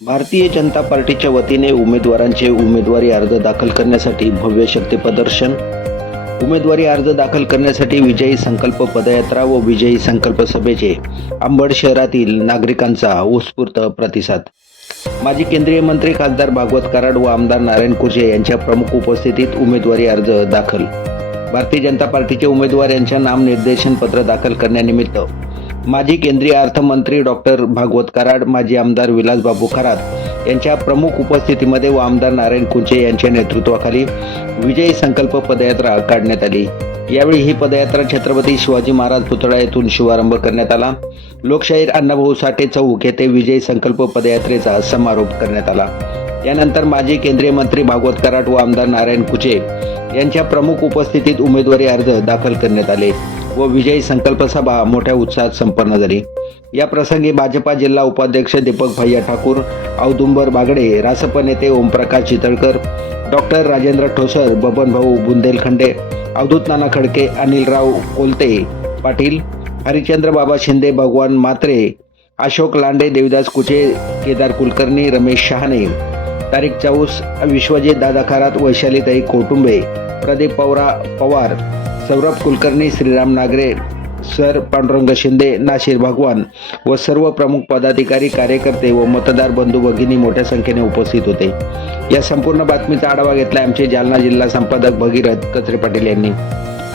भारतीय जनता पार्टीच्या वतीने उमेदवारांचे उमेदवारी अर्ज दाखल करण्यासाठी भव्य शक्ती प्रदर्शन उमेदवारी अर्ज दाखल करण्यासाठी विजयी संकल्प पदयात्रा व विजयी संकल्प सभेचे अंबड शहरातील नागरिकांचा उत्स्फूर्त प्रतिसाद. माजी केंद्रीय मंत्री खासदार भागवत कराड व आमदार नारायण कुर्जे यांच्या प्रमुख उपस्थितीत उमेदवारी अर्ज दाखल. भारतीय जनता पार्टीचे उमेदवार यांच्या नामनिर्देशन पत्र दाखल करण्यानिमित्त माजी केंद्रीय अर्थमंत्री डॉक्टर भागवत कराड माजी आमदार विलासबाबू खरात यांच्या प्रमुख उपस्थितीमध्ये व आमदार नारायण कुंचे यांच्या नेतृत्वाखाली विजयी संकल्प पदयात्रा काढण्यात आली. यावेळी ही पदयात्रा छत्रपती शिवाजी महाराज पुतळा येथून शुभारंभ करण्यात आला. लोकशाहीर अण्णाभाऊ साठे चौक येथे विजयी संकल्प पदयात्रेचा समारोप करण्यात आला. यानंतर माजी केंद्रीय मंत्री भागवत कराड व आमदार नारायण कुचे यांच्या प्रमुख उपस्थितीत उमेदवारी अर्ज दाखल करण्यात आले. व विजयी संकल्प सभा मोठ्या उत्साहात संपन्न झाली. या प्रसंगी भाजपा जिल्हा उपाध्यक्ष दीपक भैया ठाकूर औदुंबर बागडे रासप नेते ओमप्रकाश चितळकर डॉक्टर राजेंद्र ठोसर बबन भाऊ बुंदेलखंडे अवधूत नाना खडके अनिलराव कोलते पाटील हरिचंद्र बाबा शिंदे भगवान मात्रे अशोक लांडे देविदास कुचे केदार कुलकर्णी रमेश शहाणे तारीख चौस विश्वजित दादा खरात वैशालीताई कोटुंबे प्रदीप पवरा पवार सौरभ कुलकर्णी श्रीराम नागरे सर पांडुरंग शिंदे नाशिर भगवान व सर्व प्रमुख पदाधिकारी कार्यकर्ते व मतदार बंधू भगिनी मोठ्या संख्येने उपस्थित होते. या संपूर्ण बातमीचा आढावा घेतला आमचे जालना जिल्हा संपादक भगीरथ कचरे पाटील यांनी.